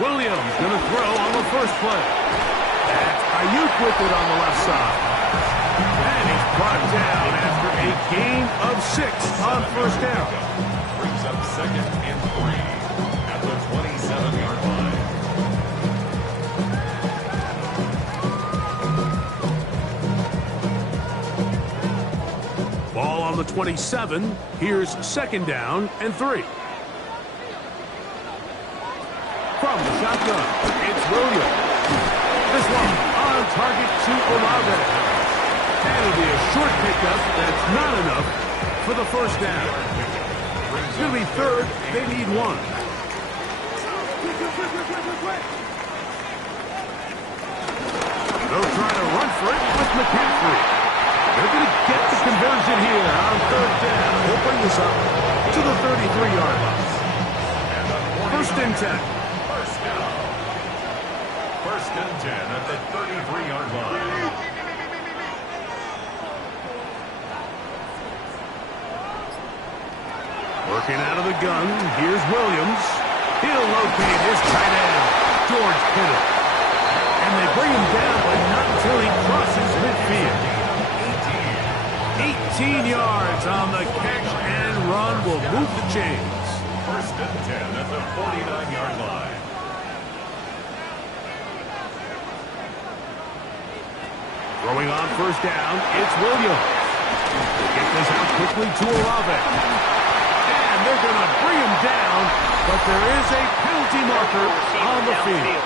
Williams going to throw on the first play. That's Ayuk with it on the left side. And he's brought down after a gain of 6 on first down. Brings up 2nd and 3 at the 27-yard line. Ball on the 27. Here's 2nd down and 3. From the shotgun, it's Williams. This one on target to Olave. And it'll be a short pickup that's not enough for the first down. It's going to be 3rd. They need 1. They'll try to run for it with McCaffrey. They're going to get the conversion here on 3rd down. He'll bring this up to the 33-yard line. 1st and 10. First and 10 at the 33-yard line. Working out of the gun, here's Williams. He'll locate his tight end, George Kittle. And they bring him down, but not until he crosses midfield. 18 yards on the catch and run will move the chains. First and 10 at the 49-yard line. Throwing on first down, it's Williams. They get this out quickly to Olave. And they're going to bring him down, but there is a penalty marker on the field.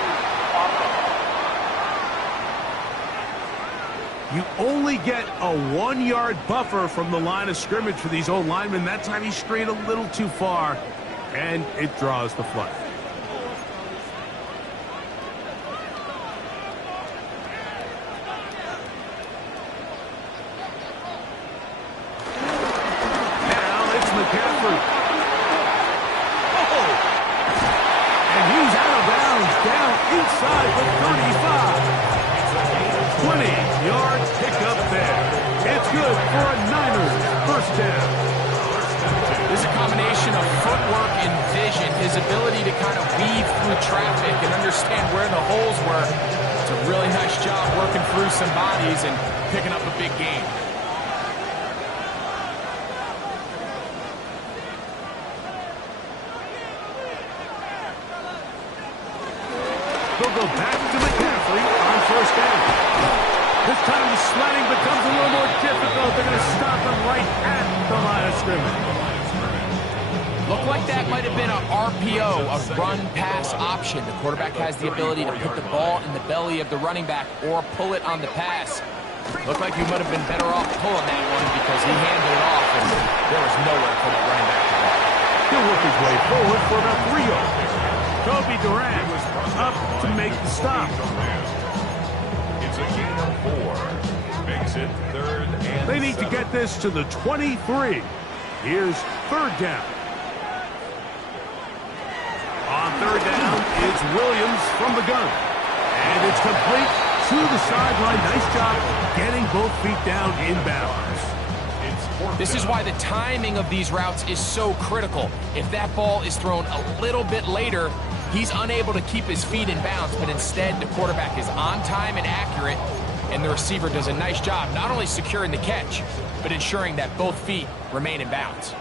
You only get a 1-yard buffer from the line of scrimmage for these old linemen. That time he strayed a little too far, and it draws the flag. McCaffrey. Oh! And he's out of bounds, down inside the 35. 20-yard pickup there. It's good for a Niners first down. This is a combination of footwork and vision. His ability to kind of weave through traffic and understand where the holes were. It's a really nice job working through some bodies and picking up a big gain. They'll go back to McCaffrey on first down. This time the sledding becomes a little more difficult. They're going to stop him right at the line of scrimmage. Looked like that might have been an RPO, a run-pass option. The quarterback has the ability to put the ball in the belly of the running back or pull it on the pass. Looked like he might have been better off pulling that one because he handed it off and there was nowhere for that running back to go. He'll work his way forward for about 3 yards. Kobe Durant was up to make the stop. It's a gain of 4. Makes it 3rd and They need to get this to the 23. Here's 3rd down. On 3rd down, it's Williams from the gun. And it's complete to the sideline. Nice job getting both feet down in bounds. This is why the timing of these routes is so critical. If that ball is thrown a little bit later, he's unable to keep his feet in bounds, but instead the quarterback is on time and accurate, and the receiver does a nice job not only securing the catch, but ensuring that both feet remain in bounds.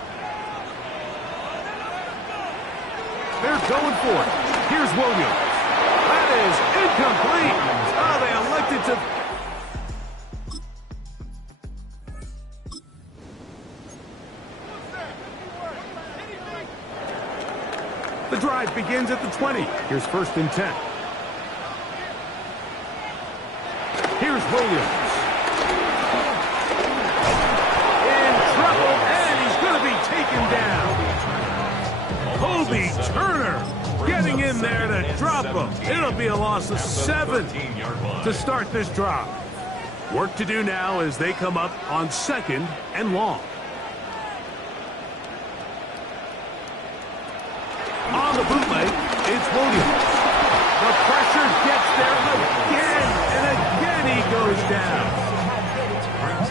They're going for it. Here's Williams. That is incomplete. Oh, they elected to... The drive begins at the 20. Here's 1st and 10. Here's Williams. In trouble, and he's going to be taken down. Kobe Turner getting in there to drop him. It'll be a loss of 7 to start this drive. Work to do now as they come up on 2nd and long. On the bootleg, it's Williams. The pressure gets there again, and again he goes down.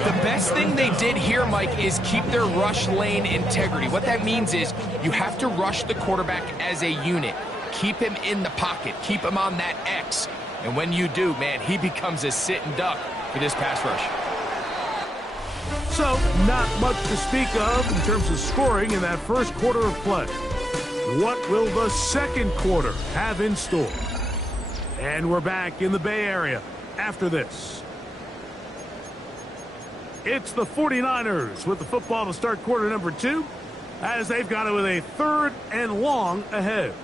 The best thing they did here, Mike, is keep their rush lane integrity. What that means is you have to rush the quarterback as a unit. Keep him in the pocket. Keep him on that X. And when you do, man, he becomes a sit and duck for this pass rush. So, not much to speak of in terms of scoring in that first quarter of play. What will the second quarter have in store? And we're back in the Bay Area after this. It's the 49ers with the football to start quarter number 2 as they've got it with a 3rd and long ahead.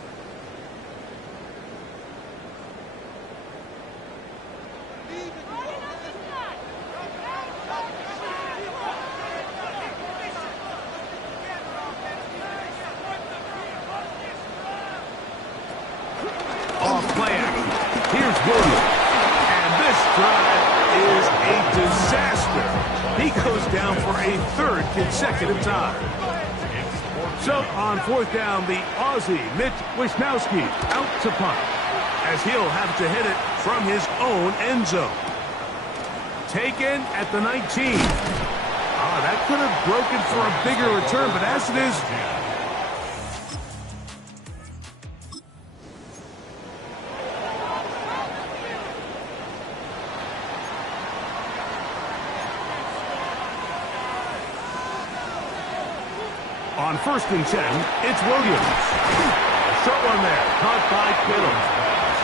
Off play action. Here's Williams. And this drive is a disaster. He goes down for a 3rd consecutive time. So on 4th down, the Aussie, Mitch Wisnowski, out to punt, as he'll have to hit it from his own end zone. Taken at the 19. That could have broken for a bigger return, but as it is, on 1st and 10, it's Williams. Short one there, caught by Kittle.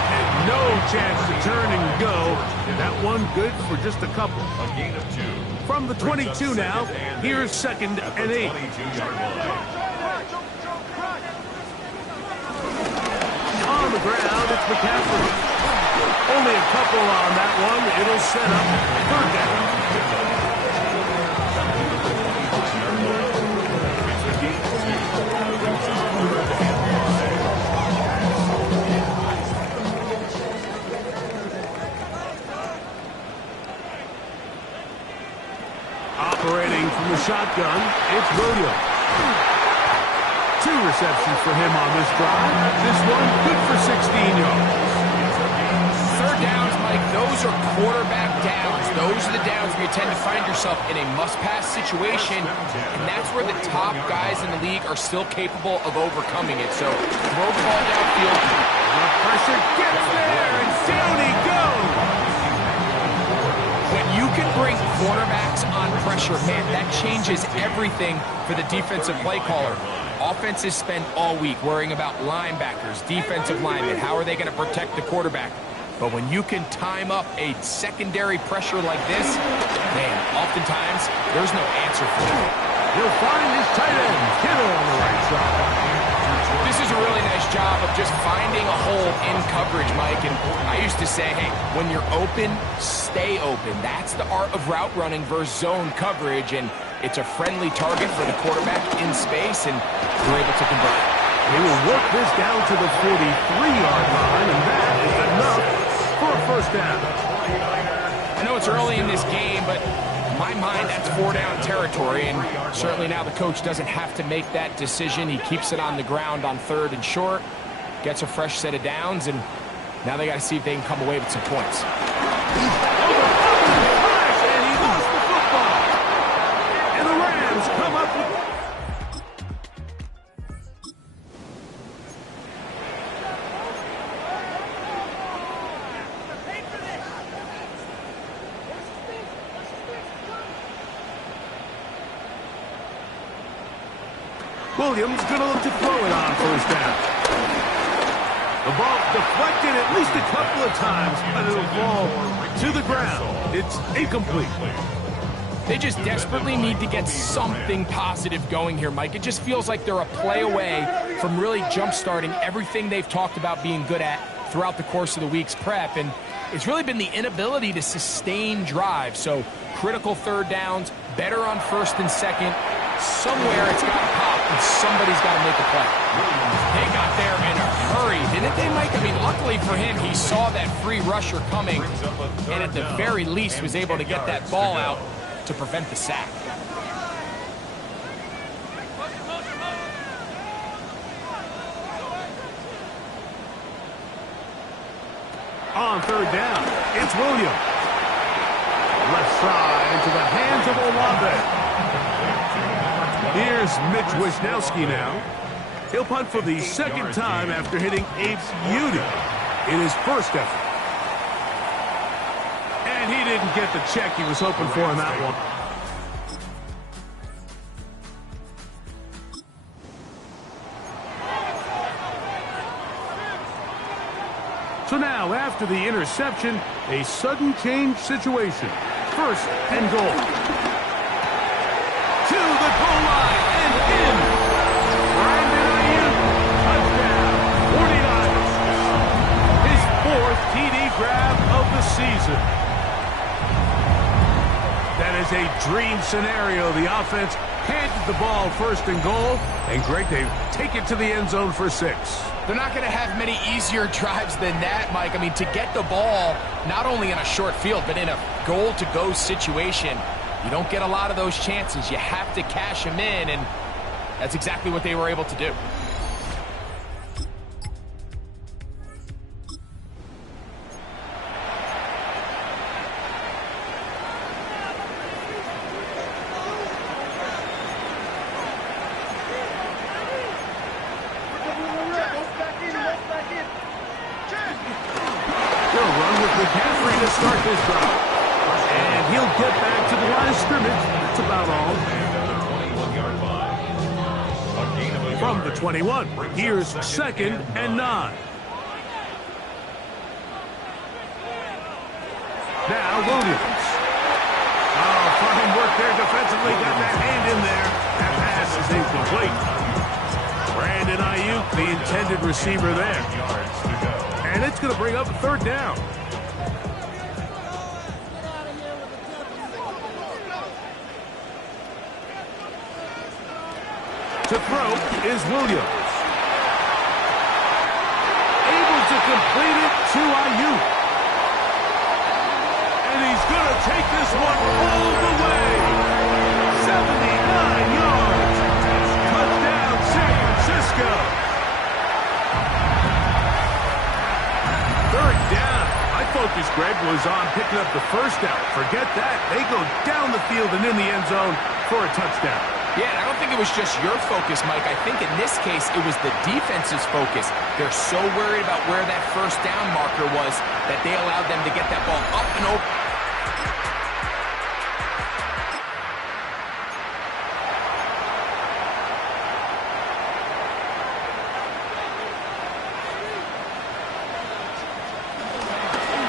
And no chance to turn and go. That one good for just a couple. A gain of 2. From the 22 now, here's 2nd and 8. On the ground, it's McCaffrey. Only a couple on that one. It'll set up 3rd down. Operating from the shotgun, it's Williams. 2 receptions for him on this drive. This one good for 16 yards. 3rd downs, Mike, those are quarterback downs. Those are the downs where you tend to find yourself in a must-pass situation, and that's where the top guys in the league are still capable of overcoming it. So throw the ball downfield. The pressure gets there, and down he goes. When you can bring cornerbacks on pressure, man, that changes everything for the defensive play caller. Offenses spend all week worrying about linebackers, defensive linemen. How are they going to protect the quarterback? But when you can time up a secondary pressure like this, man, oftentimes there's no answer for it. He'll find his tight end, Kittle on the right side. This is a really nice job of just finding a hole in coverage, Mike. And I used to say, hey, when you're open, stay open. That's the art of route running versus zone coverage. And it's a friendly target for the quarterback in space, and we're able to convert. They will work this down to the 43-yard line, and that is enough for a 1st down. I know it's early in this game, but in my mind, that's 4-down territory, and certainly now the coach doesn't have to make that decision. He keeps it on the ground on 3rd and short, gets a fresh set of downs, and now they got to see if they can come away with some points. And he lost the football. And the Rams come up with... Williams going to look to throw it on 1st down. The ball deflected at least a couple of times, but it'll fall to the ground. It's incomplete. They just desperately need to get something positive going here, Mike. It just feels like they're a play away from really jump-starting everything they've talked about being good at throughout the course of the week's prep. And it's really been the inability to sustain drive. So critical 3rd downs, better on 1st and 2nd. Somewhere it's got to pop, and somebody's got to make a play. They got there in a hurry, didn't they, Mike? I mean, luckily for him, he saw that free rusher coming, and at the very least was able to get that ball out to prevent the sack. On 3rd down, it's Williams. Left side into the hands hands of Olave. Here's Mitch Wisnowski now. He'll punt for the second time after hitting a beauty in his first effort. And he didn't get the check he was hoping for in that one. So now, after the interception, a sudden change situation. First and goal. To the goal line and in. Brandon Ayuk, touchdown, 49ers. His fourth TD grab of the season. That is a dream scenario. The offense handed the ball first and goal, and Greg, they take it to the end zone for 6. They're not going to have many easier drives than that, Mike. I mean, to get the ball, not only in a short field, but in a goal-to-go situation, you don't get a lot of those chances. You have to cash them in, and that's exactly what they were able to do. From the 21, here's second and 9. Now Williams. Oh, fine work there defensively. Got that hand in there. That pass is incomplete. Brandon Ayuk, the intended receiver there. And it's going to bring up a third down. To throw is Williams. Able to complete it to Ayuk. And he's going to take this one all the way. 79 yards. Touchdown, San Francisco. Third down. My focus, Greg, was on picking up the first down. Forget that. They go down the field and in the end zone for a touchdown. Yeah, and I don't think it was just your focus, Mike. I think in this case, it was the defense's focus. They're so worried about where that first down marker was that they allowed them to get that ball up and over.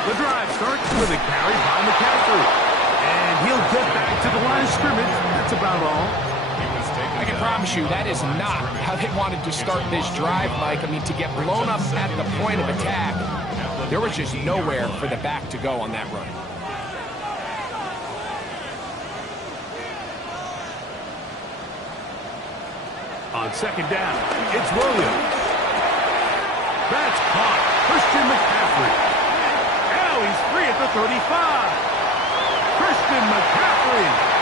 The drive starts with a carry by McCaffrey. And he'll get back to the line of scrimmage. That's about all. I can promise you that is not how they wanted to start this drive, Mike. I mean, to get blown up at the point of attack, there was just nowhere for the back to go on that run. On second down, it's Williams. That's caught. Christian McCaffrey. Now he's free at the 35. Christian McCaffrey.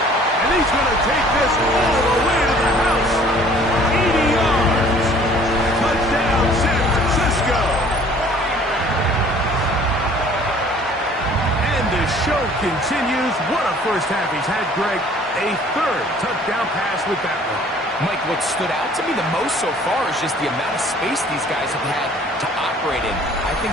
And he's going to take this all the way to the house. 80 yards. Touchdown, San Francisco. And the show continues. What a first half he's had, Greg. A third touchdown pass with that one. Mike, what stood out to me the most so far is just the amount of space these guys have had to operate in. I think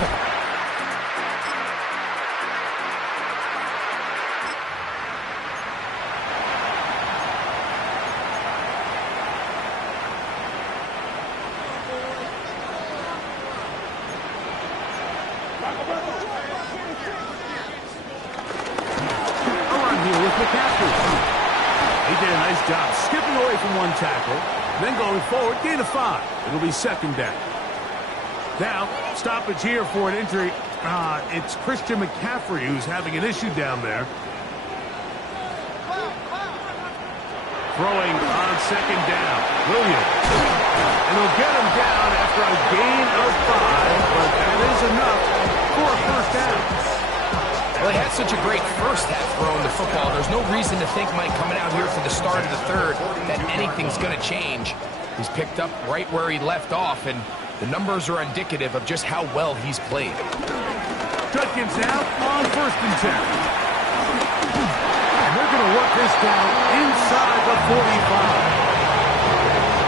he did a nice job skipping away from one tackle, then going forward, gain of 5. It'll be second down. Now, stoppage here for an injury. It's Christian McCaffrey who's having an issue down there. Throwing on second down. Williams. And he'll get him down after a gain of 5, but that is enough for a first down. Well, he had such a great first half throwing the football. There's no reason to think, Mike, coming out here for the start of the third, that anything's going to change. He's picked up right where he left off, and the numbers are indicative of just how well he's played. Judkins out on first and 10. And they're going going to work this down inside the 45.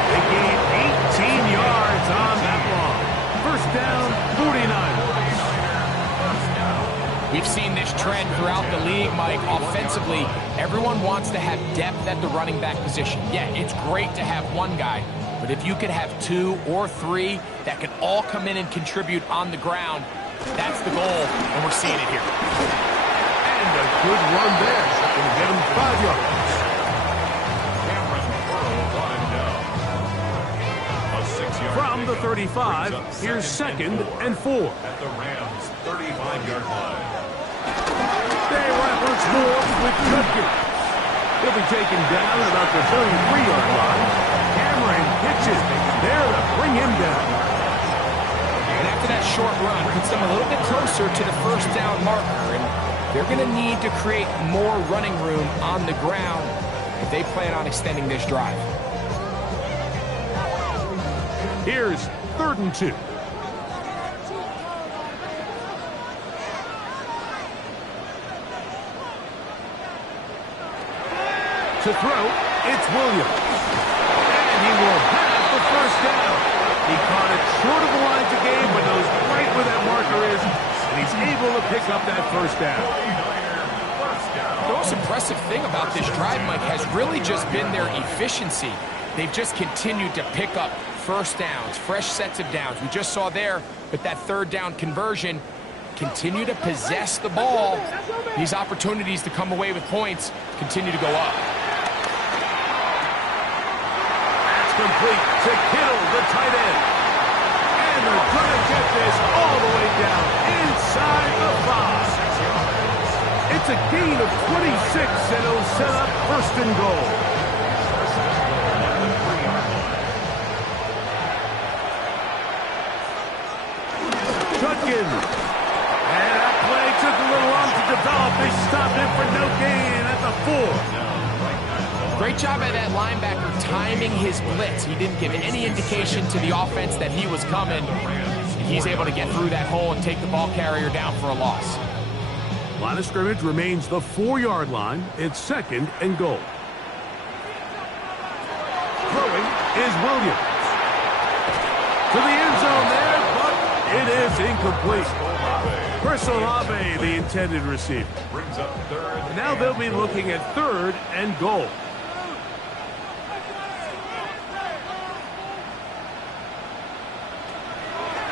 They gained 18 yards on that one. First down, 49. We've seen this trend throughout the league, Mike. Offensively, everyone wants to have depth at the running back position. Yeah, it's great to have one guy, but if you could have two or three that can all come in and contribute on the ground, that's the goal, and we're seeing it here. And a good run there. Going to get him 5 yards. From the 35, here's 2nd and 4. At the Rams' 35-yard line. They reference more with Judkins. He'll be taken down about the 33-yard line. Cameron pitches there to bring him down. And after that short run, puts them a little bit closer to the first down marker. And they're going to need to create more running room on the ground if they plan on extending this drive. Here's 3rd and 2. To throw, it's Williams. And he will have the first down. He caught it short of the lines of game, but knows right where that marker is, and he's able to pick up that first down. The most impressive thing about this drive, Mike, has really just been their efficiency. They've just continued to pick up first downs, fresh sets of downs. We just saw there with that 3rd down conversion, continue to possess the ball. These opportunities to come away with points continue to go up. That's complete to Kittle, the tight end. And they're going to get this all the way down inside the 5. It's a gain of 26, and it'll set up 1st and goal. Judkins. And that play took a little long to develop. They stopped it for no gain at the 4. Great job by that linebacker timing his blitz. He didn't give any indication to the offense that he was coming. And he's able to get through that hole and take the ball carrier down for a loss. Line of scrimmage remains the 4-yard line. It's 2nd and goal. Throwing is Williams. To the end zone there, but it is incomplete. Chris Olave, the intended receiver. Brings up 3rd. Now they'll be looking at 3rd and goal.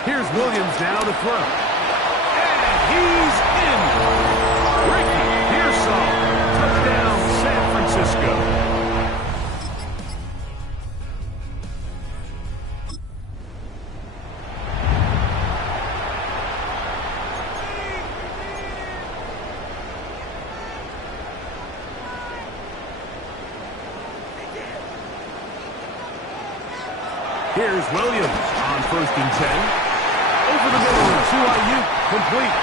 Here's Williams now to throw. And he's in. Ricky Pearsall. Touchdown, San Francisco. Here's Williams on 1st and 10. Over the middle to Ayuk, complete.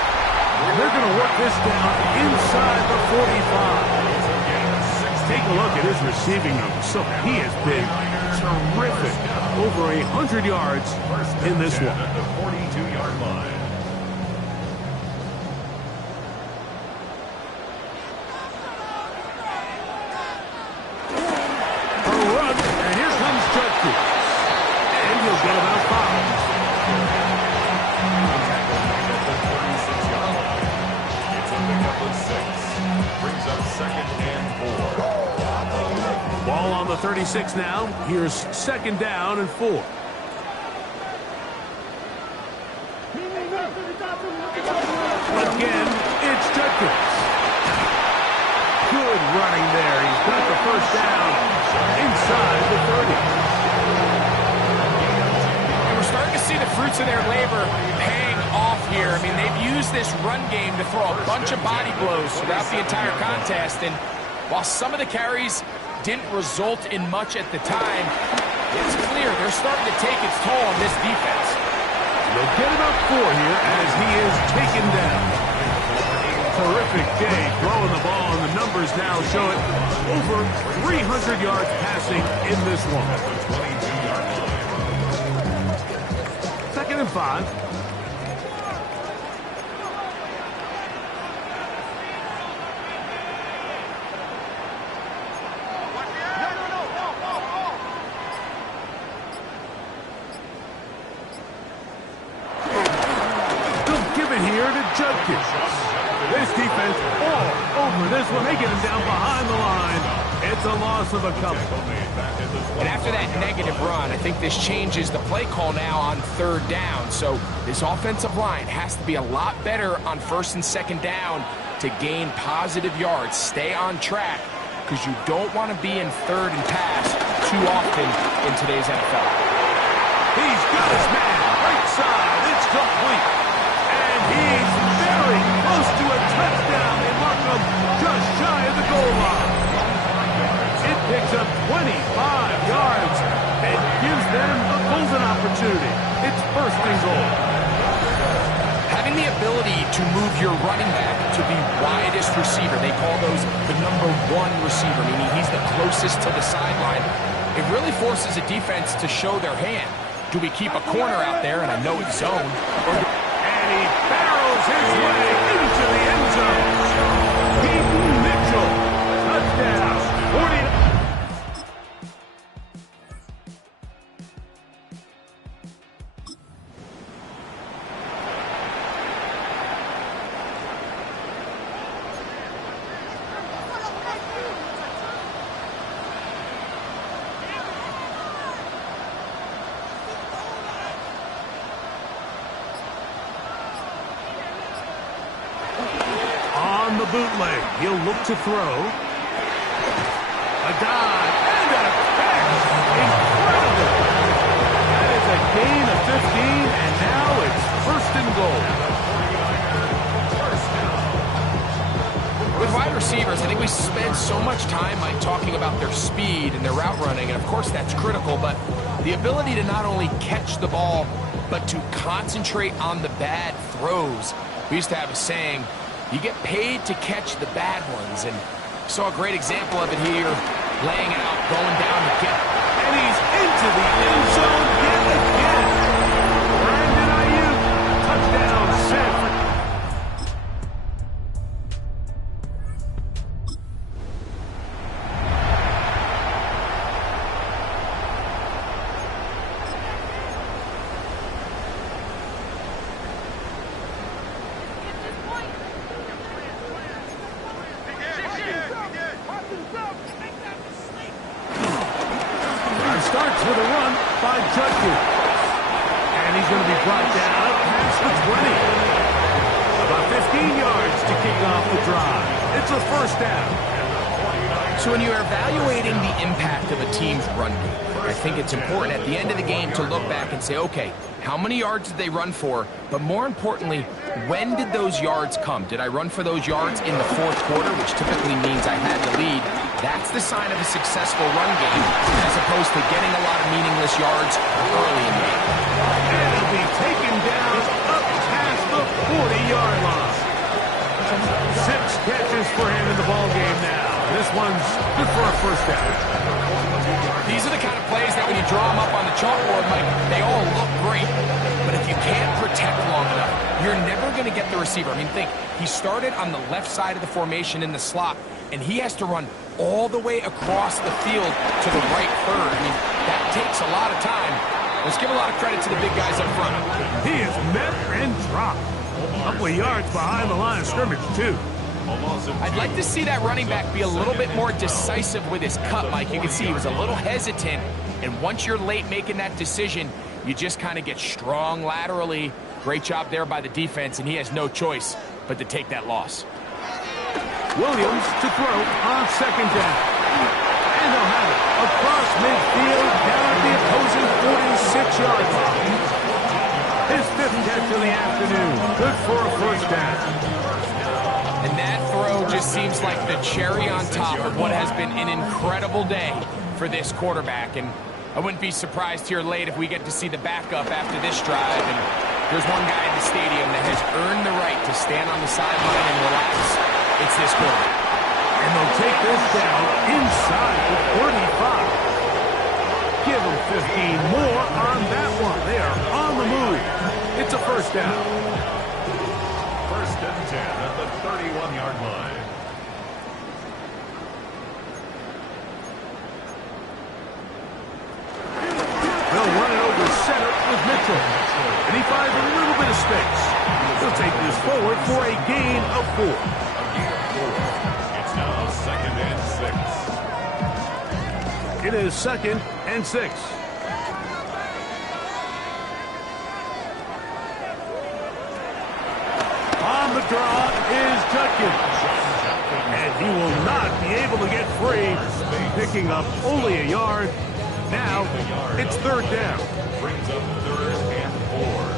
They're going to work this down inside the 45. Take a look at his receiving numbers. So he has been terrific. Over 100 yards in this one. At the 42-yard line. A run, and here comes Judkins. And he'll get about 5. Brings up 2nd and 4. Ball on the 36 now. Here's 2nd down and 4. Again, it's Judkins. Good running there. He's got the first down inside the 30. And we're starting to see the fruits of their labor paying off here. I mean, they've used this run game to throw a bunch of body blows throughout the entire contest. And while some of the carries didn't result in much at the time, it's clear they're starting to take its toll on this defense. They'll get about 4 here as he is taken down. Terrific day throwing the ball, and the numbers now show it. Over 300 yards passing in this one. 2nd and 5. here to Judkins. This defense all over this one. They get him down behind the line. It's a loss of a couple. And after that negative run, I think this changes the play call now on third down. So this offensive line has to be a lot better on first and second down to gain positive yards. Stay on track, because you don't want to be in third and pass too often in today's NFL. He's got his man. Right side. It's complete. And he's very close to a touchdown. They mark him just shy of the goal line. It picks up 25 yards and gives them a golden opportunity. It's first and goal. Having the ability to move your running back to the widest receiver, they call those the #1 receiver, meaning he's the closest to the sideline. It really forces a defense to show their hand. Do we keep a corner out there, and I know it's zone, and he barrels his way into the end zone. Keaton Mitchell, touchdown, 40. On the bootleg, he'll look to throw. A dive and a catch. Incredible. That is a gain of 15, and now it's first and goal. With wide receivers, I think we spend so much time, Mike, talking about their speed and their route running, and of course that's critical, but the ability to not only catch the ball, but to concentrate on the bad throws. We used to have a saying, you get paid to catch the bad ones, and saw a great example of it here, laying out, going down to get it. And he's into the end zone yet again. Brandon Ayuk, touchdown, Sanford. Starts with a run by Judkins. And he's going to be brought down past the 20. About 15 yards to kick off the drive. It's a first down. So when you're evaluating the impact of a team's run game, I think it's important at the end of the game to look back and say, okay, how many yards did they run for? But more importantly, when did those yards come? Did I run for those yards in the fourth quarter, which typically means I had the lead? That's the sign of a successful run game, as opposed to getting a lot of meaningless yards early in the game. And he'll be taken down up past the 40-yard line. 6 catches for him in the ball game now. This one's good for a first down. These are the kind of plays that when you draw them up on the chalkboard, Mike, they all look great. But if you can't protect long enough, you're never going to get the receiver. I mean, think, he started on the left side of the formation in the slot, and he has to run all the way across the field to the right third. I mean, that takes a lot of time. Let's give a lot of credit to the big guys up front. He is met and dropped. A couple of yards behind the line of scrimmage, too. I'd like to see that running back be a little bit more decisive with his cut, Mike. You can see he was a little hesitant, and once you're late making that decision, you just kind of get strong laterally. Great job there by the defense, and he has no choice but to take that loss. Williams to throw on second down. And they'll have it across midfield down at the opposing 46-yard line. His 5th catch of the afternoon. Good for a first down. And that throw just seems like the cherry on top of what has been an incredible day for this quarterback. And I wouldn't be surprised here late if we get to see the backup after this drive. And there's one guy in the stadium that has earned the right to stand on the sideline and relax. It's this quarterback. And they'll take this down inside the 35. Give them 15 more on that one. They are on the move. It's a first down. First and 10 at the 31-yard line. They'll run it over center with Mitchell. And he finds a little bit of space. He'll take this forward for a gain of 4. It's now 2nd and 6. It is 2nd and 6. On the draw is Judkins. And he will not be able to get free, picking up only a yard. Now, it's 3rd down. Brings up 3rd and 4.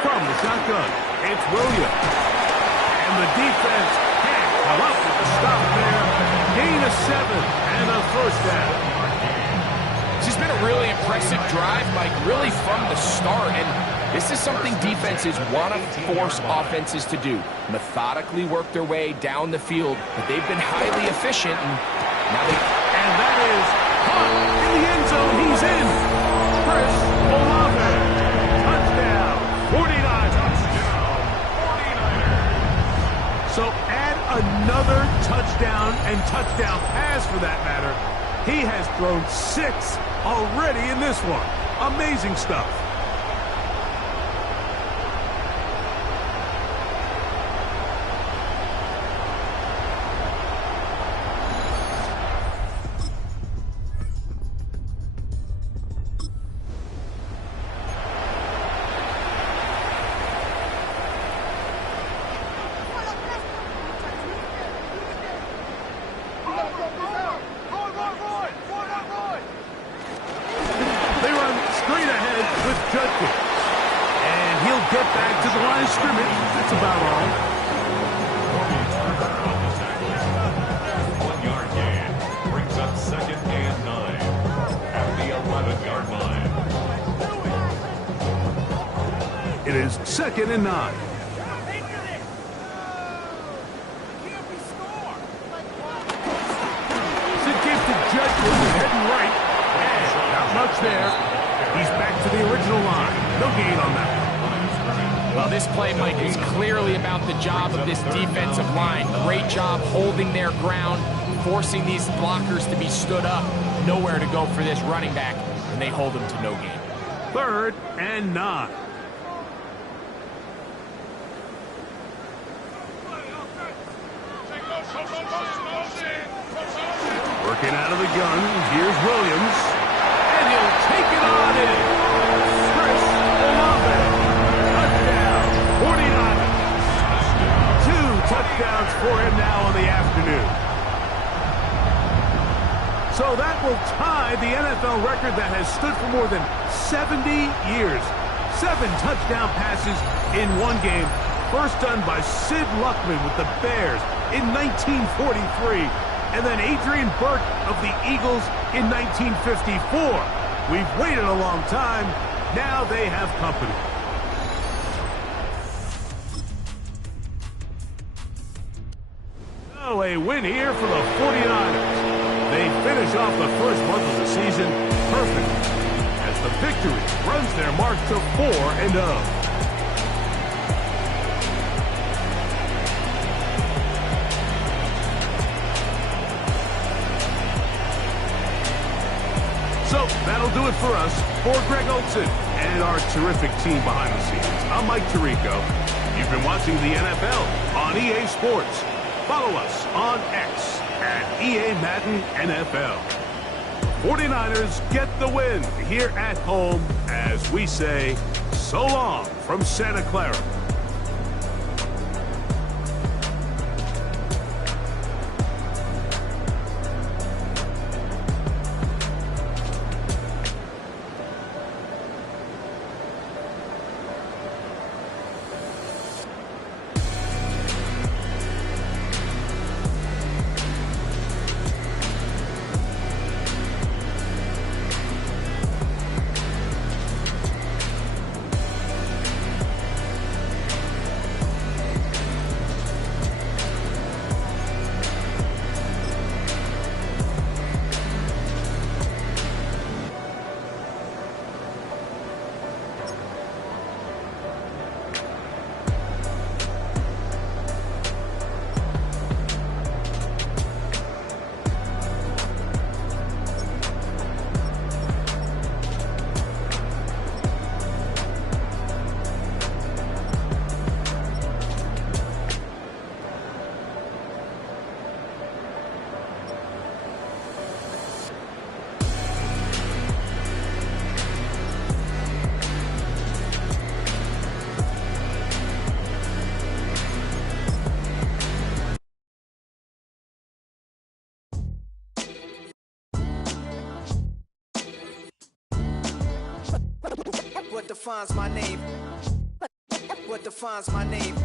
From the shotgun, it's Williams. And the defense can't come up with the stop there. Gain of 7 and a 1st down. This has been a really impressive drive, Mike, really from the start. And this is something defenses want to force offenses to do. Methodically work their way down the field, but they've been highly efficient. And now they... And that is caught in the end zone. He's in. Chris Olave. Touchdown. 49ers. So add another touchdown and touchdown pass for that matter. He has thrown 6 already in this one. Amazing stuff. They run straight ahead with Judkins. And he'll get back to the line of scrimmage. That's about all. 1-yard gain. Brings up 2nd and 9. At the 11-yard line. It is 2nd and 9. It's a gift to Judkins heading right. And not much there. He's back to the original line. No gain on that one. Well, this play, Mike, is clearly about the job of this defensive line. Great job holding their ground, forcing these blockers to be stood up. Nowhere to go for this running back, and they hold him to no gain. 3rd and 9. Working out of the gun, here's Williams. And he'll take it on in. Chris Olave. Touchdown, 49ers. 2 touchdowns for him now in the afternoon. So that will tie the NFL record that has stood for more than 70 years. 7 touchdown passes in one game. First done by Sid Luckman with the Bears in 1943. And then Adrian Burke of the Eagles in 1954. We've waited a long time. Now they have company. Oh, a win here for the 49ers. They finish off the first month of the season perfectly as the victory runs their mark to 4-0. So that'll do it for us. For Greg Olson and our terrific team behind the scenes, I'm Mike Tirico. You've been watching the NFL on EA Sports. Follow us on X at EA Madden NFL. 49ers get the win here at home as we say so long from Santa Clara. What defines my name? What defines my name?